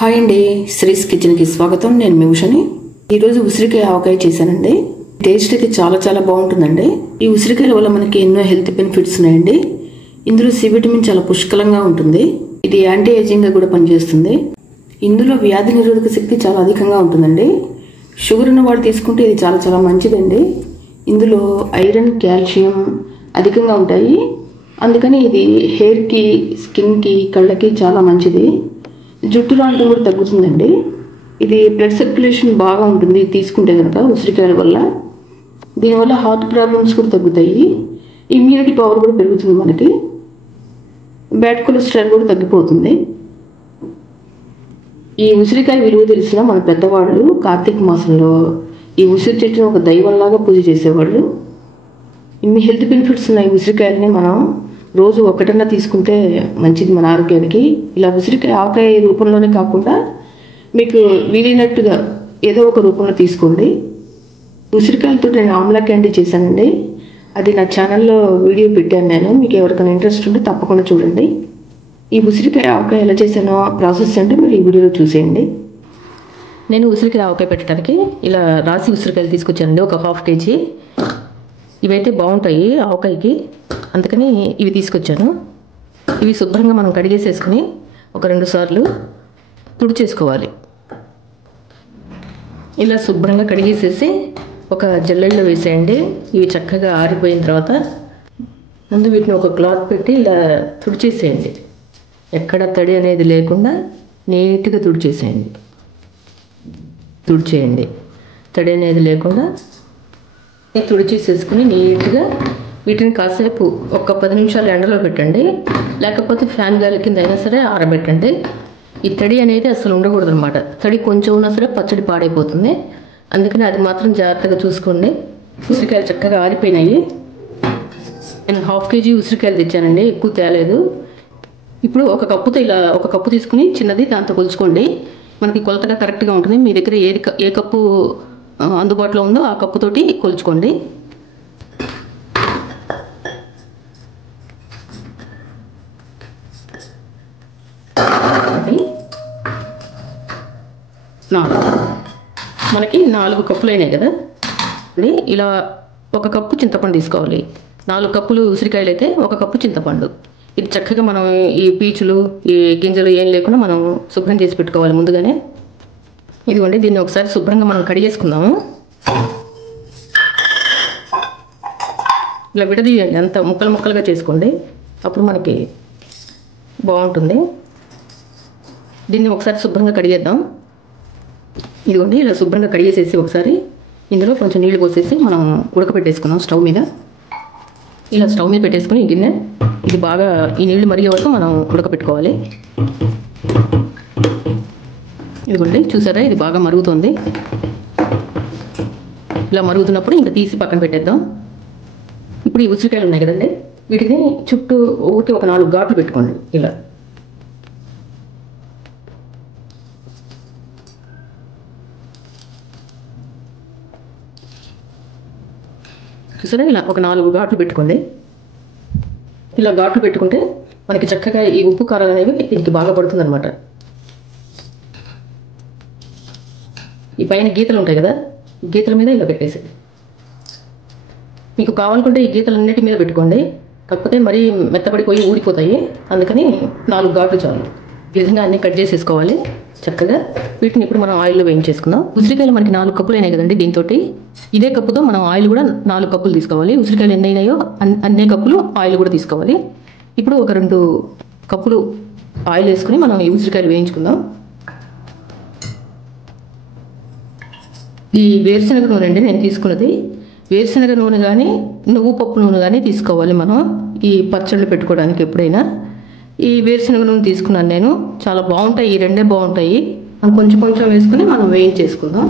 Hi అండి, శ్రీస్ కిచెన్కి స్వాగతం. నేను మీ ఉషని. ఈరోజు ఉసిరికాయ ఆవకాయ చేశానండి. టేస్ట్ అయితే చాలా చాలా బాగుంటుందండి. ఈ ఉసిరికాయల వల్ల మనకి ఎన్నో హెల్త్ బెనిఫిట్స్ ఉన్నాయండి. ఇందులో సి విటమిన్ చాలా పుష్కలంగా ఉంటుంది. ఇది యాంటీ ఏజింగ్గా కూడా పనిచేస్తుంది. ఇందులో వ్యాధి నిరోధక శక్తి చాలా అధికంగా ఉంటుందండి. షుగర్ ఉన్న వాళ్ళు తీసుకుంటే ఇది చాలా చాలా మంచిదండి. ఇందులో ఐరన్, కాల్షియం అధికంగా ఉంటాయి. అందుకని ఇది హెయిర్కి, స్కిన్కి, కళ్ళకి చాలా మంచిది. జుట్టు రావడం కూడా తగ్గుతుందండి. ఇది బ్లడ్ సర్క్యులేషన్ బాగా ఉంటుంది తీసుకుంటే కనుక ఉసిరికాయల వల్ల. దీనివల్ల హార్ట్ ప్రాబ్లమ్స్ కూడా తగ్గుతాయి. ఇమ్యూనిటీ పవర్ కూడా పెరుగుతుంది. మనకి బ్యాడ్ కొలెస్ట్రాల్ కూడా తగ్గిపోతుంది. ఈ ఉసిరికాయ విలువ తెలిసిన మన పెద్దవాళ్ళు కార్తీక మాసంలో ఈ ఉసిరి చెట్టును ఒక దైవంలాగా పూజ చేసేవాళ్ళు. ఇన్ని హెల్త్ బెనిఫిట్స్ ఉన్నాయి. ఉసిరికాయలని మనం రోజు ఒకటన్నా తీసుకుంటే మంచిది మన ఆరోగ్యానికి. ఇలా ఉసిరికాయ ఆవకాయ రూపంలోనే కాకుండా మీకు వీలైనట్టుగా ఏదో ఒక రూపంలో తీసుకోండి. ఉసిరికాయలతో నేను ఆమ్లా క్యాండీ చేశానండి. అది నా ఛానల్లో వీడియో పెట్టాను నేను. మీకు ఎవరికైనా ఇంట్రెస్ట్ ఉంటే తప్పకుండా చూడండి. ఈ ఉసిరికాయ ఆవకాయ ఎలా చేశానో ప్రాసెస్ అంటే మీరు ఈ వీడియోలో చూసేయండి. నేను ఉసిరికాయ ఆవకాయ పెట్టడానికి ఇలా రాసి ఉసిరికాయలు తీసుకొచ్చానండి. ఒక 1/2 kg. ఇవైతే బాగుంటాయి ఆవకాయకి, అందుకని ఇవి తీసుకొచ్చాను. ఇవి శుభ్రంగా మనం కడిగేసేసుకుని ఒక 2 సార్లు తుడిచేసుకోవాలి. ఇలా శుభ్రంగా కడిగేసేసి ఒక జల్లెడలో వేసేయండి. ఇవి చక్కగా ఆరిపోయిన తర్వాత ముందు వీటిని ఒక క్లాత్ పెట్టి ఇలా తుడిచేసేయండి. ఎక్కడ తడి అనేది లేకుండా నీట్గా తుడిచేసేయండి. తడి అనేది లేకుండా తుడిచేసేసుకుని నీట్గా వీటిని కాసేపు ఒక 10 నిమిషాలు ఎండలో పెట్టండి. లేకపోతే ఫ్యాన్ గాలి కింద అయినా సరే ఆరబెట్టండి. ఈ తడి అనేది అసలు ఉండకూడదు అనమాట. తడి కొంచెం ఉన్నా సరే పచ్చడి పాడైపోతుంది. అందుకని అది మాత్రం జాగ్రత్తగా చూసుకోండి. ఉసిరికాయలు చక్కగా ఆరిపోయినాయి. నేను 1/2 kg ఉసిరికాయలు తెచ్చానండి, ఎక్కువ తేలేదు. ఇప్పుడు ఒక కప్పుతో ఇలా ఒక కప్పు తీసుకుని చిన్నది దాంతో కొలుచుకోండి. మనకి కొలతగా కరెక్ట్గా ఉంటుంది. మీ దగ్గర ఏ కప్పు అందుబాటులో ఉందో ఆ కప్పుతోటి కొలుచుకోండి. మనకి 4 కప్పులు అయినాయి కదా. ఇలా ఒక కప్పు చింతపండు తీసుకోవాలి. 4 కప్పులు ఉసిరికాయలు అయితే 1 కప్పు చింతపండు. ఇది చక్కగా మనం ఈ పీచులు, ఈ గింజలు ఏం లేకుండా మనం శుభ్రం చేసి పెట్టుకోవాలి ముందుగానే. ఇదిగోండి, దీన్ని ఒకసారి శుభ్రంగా మనం కడిగేసుకుందాము. ఇలా విడదీయండి, అంత ముక్కలు ముక్కలుగా చేసుకోండి. అప్పుడు మనకి బాగుంటుంది. దీన్ని ఒకసారి శుభ్రంగా కడిగేద్దాం. ఇదిగోండి, ఇలా శుభ్రంగా కడిగేసేసి ఒకసారి ఇందులో కొంచెం నీళ్ళు పోసేసి మనం ఉడకపెట్టేసుకుందాం స్టవ్ మీద. ఇలా స్టవ్ మీద పెట్టేసుకుని ఈ గిన్నె ఇది బాగా ఈ నీళ్లు మరిగే వరకు మనం ఉడకపెట్టుకోవాలి. ఇదిగోండి, చూసారా, ఇది బాగా మరుగుతుంది. ఇలా మరుగుతున్నప్పుడు ఇంకా తీసి పక్కన పెట్టేద్దాం. ఇప్పుడు ఈ ఉసిరికాయలు ఉన్నాయి కదండి, వీటిని చుట్టూ ఊరికి ఒక 4 ఘాట్లు పెట్టుకోండి. ఇలా చూసారా, ఇలా ఒక 4 ఘాట్లు పెట్టుకోండి. ఇలా ఘాట్లు పెట్టుకుంటే మనకి చక్కగా ఈ ఉప్పు కారాలు అనేవి దీనికి బాగా పడుతుంది అనమాట. ఈ పైన గీతలు ఉంటాయి కదా, ఈ గీతల మీద ఇలా పెట్టేసి మీకు కావాలనుకుంటే ఈ గీతలన్నిటి మీద పెట్టుకోండి. కాకపోతే మరీ మెత్తబడిపోయి ఊడిపోతాయి. అందుకని 4 ఘాట్లు చాలు. ఈ విధంగా అన్నీ కట్ చేసేసుకోవాలి చక్కగా. వీటిని ఇప్పుడు మనం ఆయిల్లో వేయించేసుకుందాం. ఉసిరికాయలు మనకి 4 కప్పులు అయినాయి కదండి. దీంతో ఇదే కప్పుతో మనం ఆయిల్ కూడా 4 కప్పులు తీసుకోవాలి. ఉసిరికాయలు ఎన్ని అయినాయో అన్నే కప్పులు ఆయిల్ కూడా తీసుకోవాలి. ఇప్పుడు ఒక 2 కప్పులు ఆయిల్ వేసుకుని మనం ఈ ఉసిరికాయలు వేయించుకుందాం. ఈ వేరుశనగ నూనె అండి నేను తీసుకున్నది. వేరుశనగ నూనె కానీ నువ్వు పప్పు నూనె కానీ తీసుకోవాలి మనం ఈ పచ్చళ్ళు పెట్టుకోవడానికి. ఎప్పుడైనా ఈ వేరుశనగ నూనె తీసుకున్నాను నేను. చాలా బాగుంటాయి, ఈ రెండే బాగుంటాయి. కొంచెం కొంచెం వేసుకుని మనం వేయించేసుకుందాం.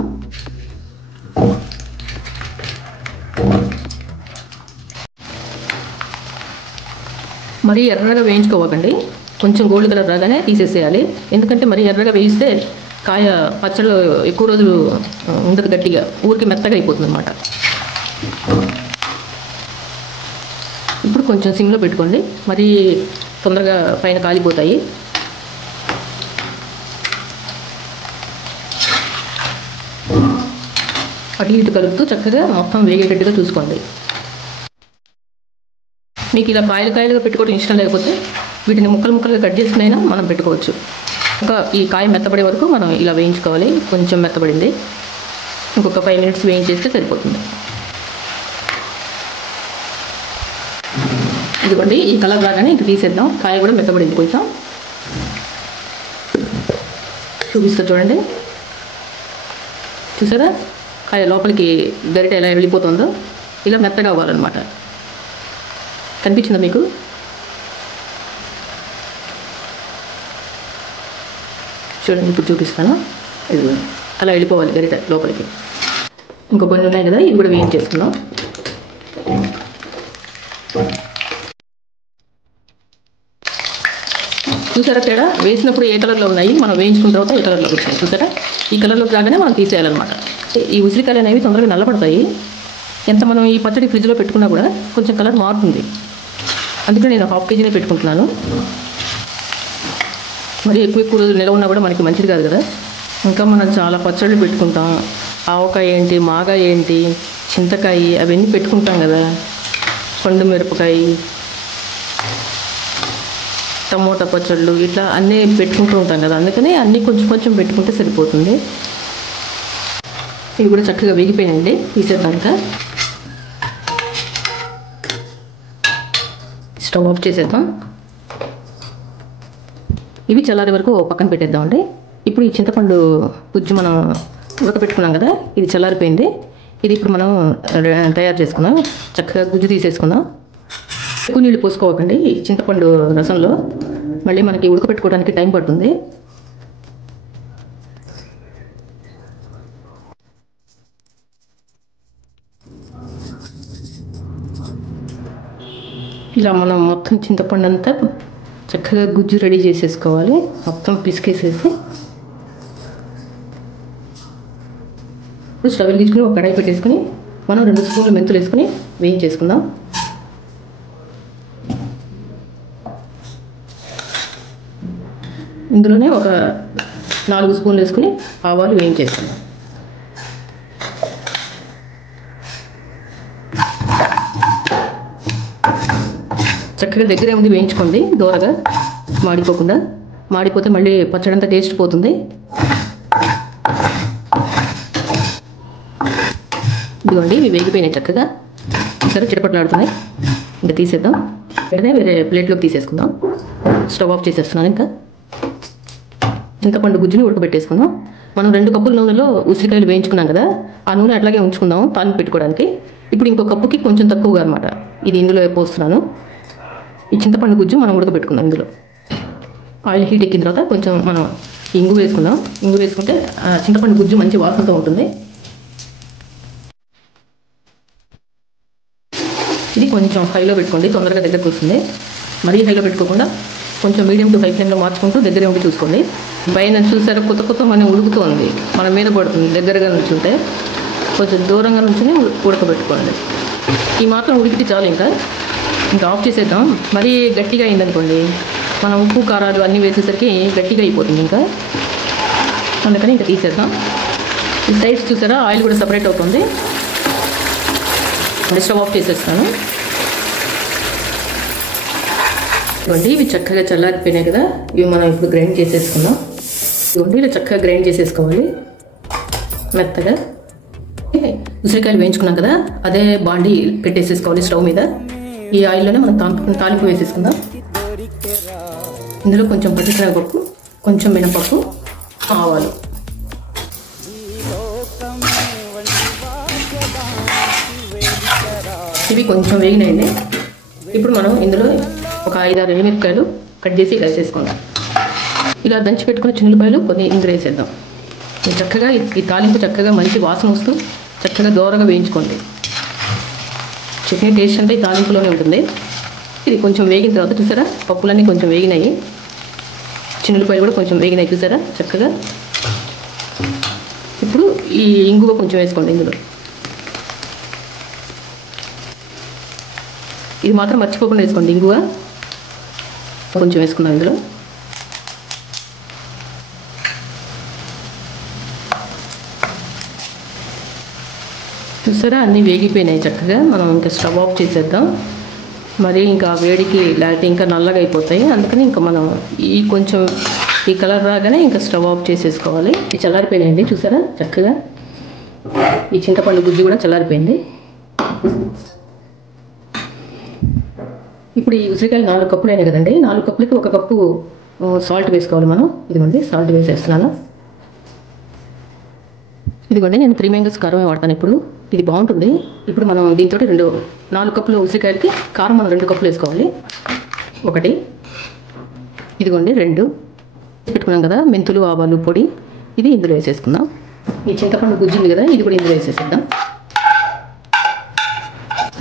మరీ ఎర్రగా వేయించుకోవకండి. కొంచెం గోల్డ్ కలర్ రాగానే తీసేసేయాలి. ఎందుకంటే మరీ ఎర్రగా వేయిస్తే కాయ పచ్చళ్ళు ఎక్కువ రోజులు ఉండదు, గట్టిగా ఊరికి మెత్తగా అయిపోతుంది అన్నమాట. ఇప్పుడు కొంచెం సిమ్లో పెట్టుకోండి, మరీ తొందరగా పైన కాలిపోతాయి. అటు ఇటు కలుపుతూ చక్కగా మొత్తం వేగేటట్టుగా చూసుకోండి. మీకు ఇలా కాయలుగా పెట్టుకోవడం ఇష్టం లేకపోతే వీటిని ముక్కలుగా కట్ చేసుకునైనా మనం పెట్టుకోవచ్చు. ఇంకా ఈ కాయ మెత్తబడే వరకు మనం ఇలా వేయించుకోవాలి. కొంచెం మెత్తబడింది, ఇంకొక 5 minutes వేయించేస్తే సరిపోతుంది. ఇదిగోండి, ఈ కలర్ రాగానే ఇంక తీసేద్దాం. కాయ కూడా మెత్తబడింది. కొంచెం చూపిస్తా చూడండి. చూసారా కాయ లోపలికి గరిటె ఎలా వెళ్ళిపోతుందో, ఇలా మెత్తగా అవ్వాలన్నమాట. కనిపించిందా మీకు? చూడండి, ఇప్పుడు చూపిస్తాను. ఇది అలా వెళ్ళిపోవాలి గరిటె లోపలికి. ఇంకో కొన్ని ఉన్నాయి కదా, ఇవి కూడా వేయించేసుకుందాం. చూసారా తేడా? వేసినప్పుడు ఏ కలర్లో ఉన్నాయి, మనం వేయించుకున్న తర్వాత ఏ కలర్లో వచ్చాయి. చూసారా, ఈ కలర్లోకి రాగానే మనం తీసేయాలన్నమాట. ఈ ఉసిరికాయలు అనేవి తొందరగా నల్లపడతాయి. ఎంత మనం ఈ పచ్చడి ఫ్రిడ్జ్లో పెట్టుకున్నా కూడా కొంచెం కలర్ మారుతుంది. అందుకని నేను 1/2 kg పెట్టుకుంటున్నాను. మరి ఎక్కువ రోజులు నిలవ ఉన్నా కూడా మనకి మంచిది కాదు కదా. ఇంకా మనం చాలా పచ్చళ్ళు పెట్టుకుంటాం. ఆవకాయ ఏంటి, మాగాయ ఏంటి, చింతకాయ అవన్నీ పెట్టుకుంటాం కదా. పండు మిరపకాయ, టమోటా పచ్చళ్ళు, ఇట్లా అన్నీ పెట్టుకుంటూ ఉంటాం కదా. అందుకని అన్నీ కొంచెం పెట్టుకుంటే సరిపోతుంది. ఇవి కూడా చక్కగా వేగిపోయినాయండి. తీసేద్దాక స్టవ్ ఆఫ్ చేసేద్దాం. ఇవి చల్లారే వరకు పక్కన పెట్టేద్దామండి. ఇప్పుడు ఈ చింతపండు గుజ్జు మనం ఉడకపెట్టుకున్నాం కదా, ఇది చల్లారిపోయింది. ఇది ఇప్పుడు మనం తయారు చేసుకుందాం. చక్కగా గుజ్జు తీసేసుకుందాం. ఎక్కువ నీళ్ళు పోసుకోవకండి ఈ చింతపండు రసంలో, మళ్ళీ మనకి ఉడకపెట్టుకోవడానికి టైం పడుతుంది. ఇలా మనం మొత్తం చింతపండు అంతా చక్కగా గుజ్జు రెడీ చేసేసుకోవాలి. మొత్తం పిసికేసేసి స్టవ్ వెలిగించుకుని ఒక కడాయి పెట్టేసుకుని మనం 2 స్పూన్లు మెంతులు వేసుకుని వేయించేసుకుందాం. ఇందులోనే ఒక 4 స్పూన్లు వేసుకుని ఆవాలు వేయించేసుకుందాం. చక్కగా దగ్గరే ఉంది వేయించుకోండి, దూరగా మాడిపోకుండా. మాడిపోతే మళ్ళీ పచ్చడి అంతా టేస్ట్ పోతుంది. ఇదిగోండి, ఇవి వేగిపోయినాయి చక్కగా. సరే, చిటపట్లాడుతున్నాయి. ఇంకా తీసేద్దాం. వెంటనే వేరే ప్లేట్లోకి తీసేసుకుందాం. స్టవ్ ఆఫ్ చేసేస్తున్నాను. ఇంకా చింతపండు గుజ్జుని ఉడకబెట్టేసుకుందాం. మనం 2 కప్పుల నూనెలో ఉసిరికాయలు వేయించుకున్నాం కదా, ఆ నూనె అట్లాగే ఉంచుకుందాం తాలింపు పెట్టుకోవడానికి. ఇప్పుడు ఇంకో కప్పుకి కొంచెం తక్కువగా అనమాట ఇది ఇందులో పోస్తున్నాను. ఈ చింతపండు గుజ్జు మనం ఉడకబెట్టుకుందాం. ఇందులో ఆయిల్ హీట్ ఎక్కిన తర్వాత కొంచెం మనం ఇంగు వేసుకుందాం. ఇంగు వేసుకుంటే చింతపండు గుజ్జు మంచి వాసనతో ఉంటుంది. ఇది కొంచెం హైలో పెట్టుకోండి, తొందరగా దగ్గరకు వస్తుంది. మరీ హైలో పెట్టుకోకుండా కొంచెం మీడియం టు హై ఫ్లేమ్లో మార్చుకుంటూ దగ్గరే ఉండి చూసుకోండి. పైన చూసారా కొత్త మనం ఉడుకుతుంది, మన మీద పడుతుంది. దగ్గరగా నుంచుంటే కొంచెం దూరంగా నుంచుని ఉడకబెట్టుకోండి. ఈ మాత్రం ఉడికితే చాలు. ఇంకా ఆఫ్ చేసేద్దాం. మరీ గట్టిగా అయిందనుకోండి, మనం ఉప్పు కారాలు అన్నీ వేసేసరికి గట్టిగా అయిపోతుంది. ఇంకా అందుకని ఇంకా తీసేద్దాం. ఈ సైడ్స్ చూసారా ఆయిల్ కూడా సపరేట్ అవుతుంది. స్టవ్ ఆఫ్ చేసేస్తాను. ఇవ్వండి, ఇవి చక్కగా చల్లారిపోయినాయి కదా, ఇవి మనం ఇప్పుడు గ్రైండ్ చేసేసుకుందాం. ఇవ్వండి, ఇలా చక్కగా గ్రైండ్ చేసేసుకోవాలి మెత్తగా. ఉసిరికాయలు వేయించుకున్నాం కదా, అదే బాండి పెట్టేసేసుకోవాలి స్టవ్ మీద. ఈ ఆయిల్లోనే మనం తాలింపు వేసేసుకుందాం. ఇందులో కొంచెం పచ్చిశనగపప్పు, కొంచెం మినపప్పు, ఆవాలు. ఇవి కొంచెం వేగినాయండి. ఇప్పుడు మనం ఇందులో ఒక 5-6 ఎండుమిరపకాయలు కట్ చేసి ఇలా వేసేసుకుందాం. ఇలా దంచి పెట్టుకున్న చిన్నులపాయలు కొన్ని ఇందులో వేసేద్దాం. చక్కగా ఈ తాలింపు చక్కగా మంచి వాసన వస్తూ చక్కగా దూరంగా వేయించుకోండి. చట్నీ టేస్ట్ అంటే ఈ తాలింపులోనే ఉంటుంది. ఇది కొంచెం వేగిన తర్వాత చూసారా పప్పులన్నీ కొంచెం వేగినాయి, చిన్నులపాయలు కూడా కొంచెం వేగినాయి చూసారా చక్కగా. ఇప్పుడు ఈ ఇంగువ కొంచెం వేసుకోండి ఇందులో. ఇది మాత్రం మర్చిపోకుండా వేసుకోండి. ఇంగువ కొంచెం వేసుకుందాం ఇందులో. చూసారా అన్నీ వేగిపోయినాయి చక్కగా. మనం ఇంకా స్టవ్ ఆఫ్ చేసేద్దాం. మరి ఇంకా వేడికి లేకపోతే ఇంకా నల్లగా అయిపోతాయి. అందుకని ఇంకా మనం కొంచెం ఈ కలర్ రాగానే ఇంకా స్టవ్ ఆఫ్ చేసేసుకోవాలి. ఇది చల్లారిపోయినాయండి చూసారా చక్కగా. ఈ చింతపండు గుజ్జు కూడా చల్లారిపోయింది. ఇప్పుడు ఈ ఉసిరికాయలు 4 కప్పులు అయినాయి కదండి. 4 కప్పులకి 1 కప్పు సాల్ట్ వేసుకోవాలి మనం. ఇదిగోండి సాల్ట్ వేసేస్తున్నాను. ఇదిగోండి నేను 3 మ్యాంగోస్ కారమే వాడతాను ఇప్పుడు. ఇది బాగుంటుంది. ఇప్పుడు మనం దీంతో 4 కప్పులు ఉసిరికాయలకి కారం మనం 2 కప్పులు వేసుకోవాలి. 1 ఇదిగోండి 2 పెట్టుకున్నాం కదా మెంతులు ఆవాలు పొడి, ఇది ఇందులో వేసేసుకుందాం. ఈ చింతపండు గుజ్జింది కదా ఇది కూడా ఇందులో వేసేసేద్దాం.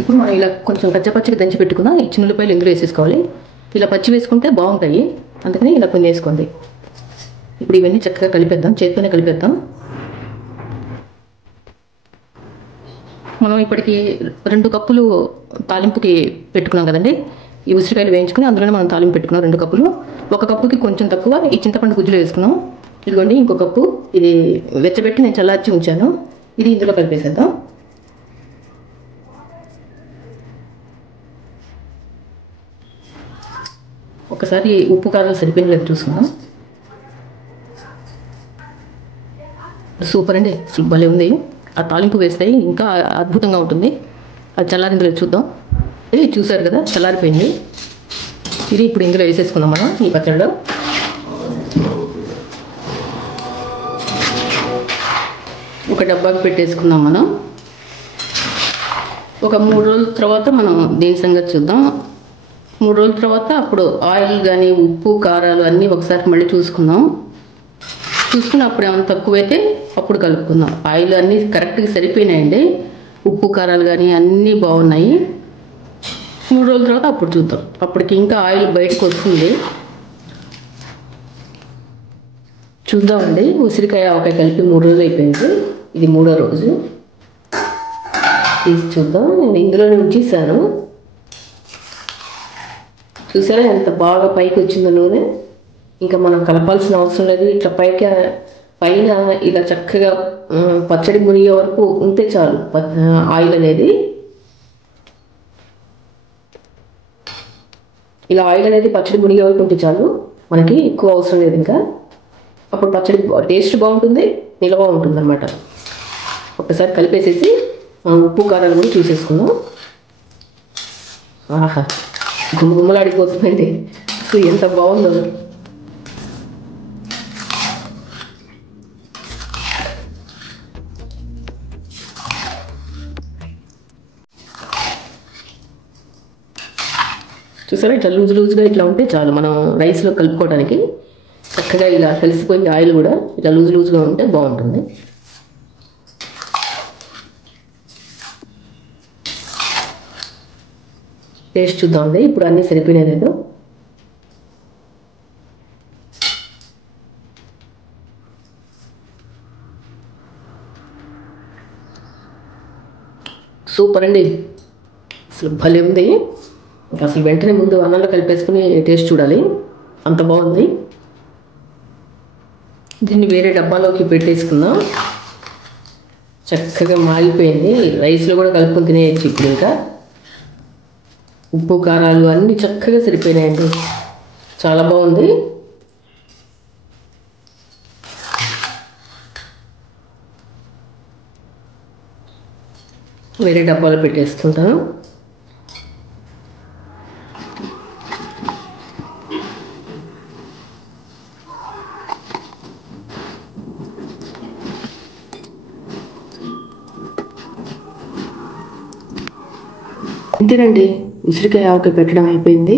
ఇప్పుడు మనం ఇలా కొంచెం పచ్చిగా దంచి పెట్టుకున్నా ఈ చిన్న ఉల్లిపాయలు ఇందులో వేసేసుకోవాలి. ఇలా పచ్చి వేసుకుంటే బాగుంటాయి, అందుకని ఇలా కొన్ని వేసుకోండి. ఇప్పుడు ఇవన్నీ చక్కగా కలిపేద్దాం, చేతితోనే కలిపేద్దాం. మనం ఇప్పటికి 2 కప్పులు తాలింపుకి పెట్టుకున్నాం కదండి. ఈ ఉసిరికాయలు వేయించుకుని అందులోనే మనం తాలింపు పెట్టుకున్నాం 2 కప్పులు. 1 కప్పుకి కొంచెం తక్కువ ఈ చింతపండు గుజ్జులో వేసుకున్నాం. ఇదిగోండి 1 కప్పు ఇది వెచ్చబెట్టి నేను చల్లార్చి ఉంచాను. ఇది ఇందులో కలిపేసేద్దాం. ఒకసారి ఉప్పు కారాలు సరిపోయిన లేదు చూసుకుందాం. సూపర్ అండి, భలే ఉంది. ఆ తాలింపు వేస్తాయి ఇంకా అద్భుతంగా ఉంటుంది. అది చల్లారిందో లేదు చూద్దాం. ఇది చూసారు కదా చల్లారిపోయింది. ఇది ఇప్పుడు ఇందులో వేసేసుకుందాం మనం ఈ పచ్చడిలో. ఒక డబ్బాకి పెట్టేసుకుందాం మనం. ఒక 3 రోజుల తర్వాత మనం దీని సంగతి చూద్దాం. 3 రోజుల తర్వాత అప్పుడు ఆయిల్ కానీ ఉప్పు కారాలు అన్నీ ఒకసారి మళ్ళీ చూసుకుందాం. చూసుకుని అప్పుడు ఏమైనా తక్కువైతే అప్పుడు కలుపుకుందాం. ఆయిల్ అన్నీ కరెక్ట్గా సరిపోయినాయండి. ఉప్పు కారాలు కానీ అన్నీ బాగున్నాయి. 3 రోజుల తర్వాత అప్పుడు చూద్దాం. అప్పటికి ఇంకా ఆయిల్ బయటకు వస్తుంది. చూద్దామండి. ఉసిరికాయ ఆవకాయ కలిపి 3 రోజులు అయిపోయింది. ఇది 3వ రోజు. తీసి చూద్దాం. నేను ఇందులోనే ఉంచేసాను. చూసారా ఎంత బాగా పైకి వచ్చిందో నూనె. ఇంకా మనం కలపాల్సిన అవసరం లేదు. ఇట్లా పైన ఇలా చక్కగా పచ్చడి మునిగే వరకు ఉంటే చాలు ఆయిల్ అనేది. ఇలా ఆయిల్ అనేది పచ్చడి మునిగే వరకు ఉంటే చాలు, మనకి ఎక్కువ అవసరం లేదు. ఇంకా అప్పుడు పచ్చడి టేస్ట్ బాగుంటుంది, నిలవ ఉంటుంది అన్నమాట. ఒకసారి కలిపేసేసి ఉప్పు కారాలు కూడా చూసేసుకుందాం. ఆహా గుమ్మలాడిపోతుందండి, ఎంత బాగుందో. చూసారా ఇట్లా లూజ్గా ఇట్లా ఉంటే చాలు మనం రైస్లో కలుపుకోవడానికి. చక్కగా ఇలా కలిసిపోయింది ఆయిల్ కూడా. ఇలా లూజ్గా ఉంటే బాగుంటుంది. టేస్ట్ చూద్దామండి ఇప్పుడు అన్నీ సరిపోయినాయి లేదు. సూపర్ అండి, అసలు భలే ఉంది. అసలు వెంటనే ముందు అన్నంలో కలిపేసుకుని టేస్ట్ చూడాలి, అంత బాగుంది. దీన్ని వేరే డబ్బాలోకి పెట్టేసుకుందాం. చక్కగా మాగిపోయింది. రైస్లో కూడా కలుపుకొని తినేయచ్చు ఇప్పుడు. ఇంకా ఉప్పు కారాలు అన్నీ చక్కగా సరిపోయినాయండి, చాలా బాగుంది. వేరే డబ్బాలో పెట్టేసుకుంటాను. ఇంతేనండి, ఉసిరికాయ ఆవకాయ పెట్టడం అయిపోయింది.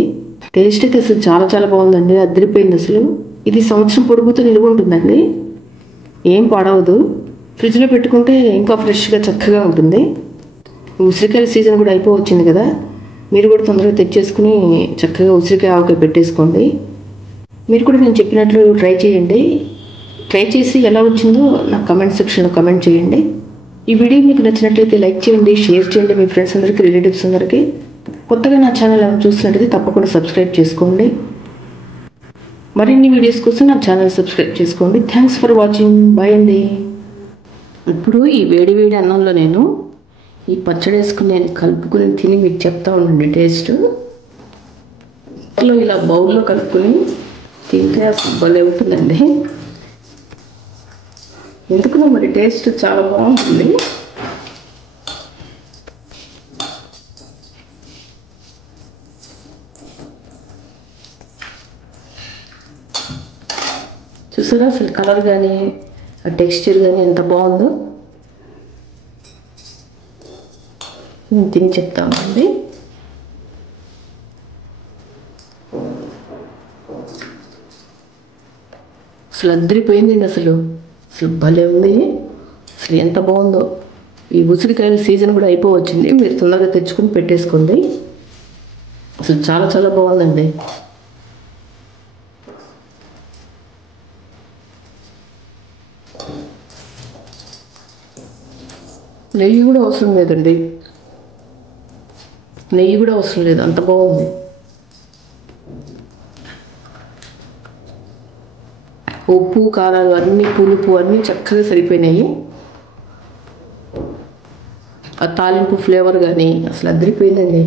టేస్ట్ అయితే అసలు చాలా బాగుందండి, అదిరిపోయింది అసలు. ఇది సంవత్సరం పొడుగుతో నిలువ ఉంటుందండి, ఏం పాడవదు. ఫ్రిడ్జ్లో పెట్టుకుంటే ఇంకా ఫ్రెష్గా చక్కగా ఉంటుంది. ఉసిరికాయల సీజన్ కూడా అయిపోవచ్చింది కదా, మీరు కూడా తొందరగా తెచ్చేసుకుని చక్కగా ఉసిరికాయ ఆవకాయ పెట్టేసుకోండి. మీరు కూడా నేను చెప్పినట్లు ట్రై చేయండి. ట్రై చేసి ఎలా వచ్చిందో నాకు కమెంట్ సెక్షన్లో కమెంట్ చేయండి. ఈ వీడియో మీకు నచ్చినట్లయితే లైక్ చేయండి, షేర్ చేయండి మీ ఫ్రెండ్స్ అందరికీ, రిలేటివ్స్ అందరికీ. కొత్తగా నా ఛానల్ ఏమైనా చూస్తున్నట్లయితే తప్పకుండా సబ్స్క్రైబ్ చేసుకోండి. మరిన్ని వీడియోస్ కోసం నా ఛానల్ సబ్స్క్రైబ్ చేసుకోండి. Thanks for watching. బాయ్ అండి. ఇప్పుడు ఈ వేడి అన్నంలో నేను ఈ పచ్చడి వేసుకుని నేను కలుపుకుని తిని మీకు చెప్తా ఉండండి టేస్ట్. ఇలా బౌల్లో కలుపుకొని తింటే అసలు భలే ఉంటుందండి. ఎందుకునో మరి టేస్ట్ చాలా బాగుంటుంది. చూసారా అసలు కలర్ కానీ ఆ టెక్స్చర్ కానీ ఎంత బాగుందో. తిని చెప్తామండి. అసలు అద్దరిపోయిందండి. అసలు భలే ఉంది. అసలు ఎంత బాగుందో. ఈ ఉసిరికాయల సీజన్ కూడా అయిపోవచ్చింది. మీరు తొందరగా తెచ్చుకొని పెట్టేసుకోండి. అసలు చాలా చాలా బాగుందండి. నెయ్యి కూడా అవసరం లేదండి. నెయ్యి కూడా అవసరం లేదు, అంత బాగుంది. ఉప్పు కారాలు అన్నీ పులుపు అన్నీ చక్కగా సరిపోయినాయి. ఆ తాలింపు ఫ్లేవర్ కానీ అసలు అదిరిపోయిందండి.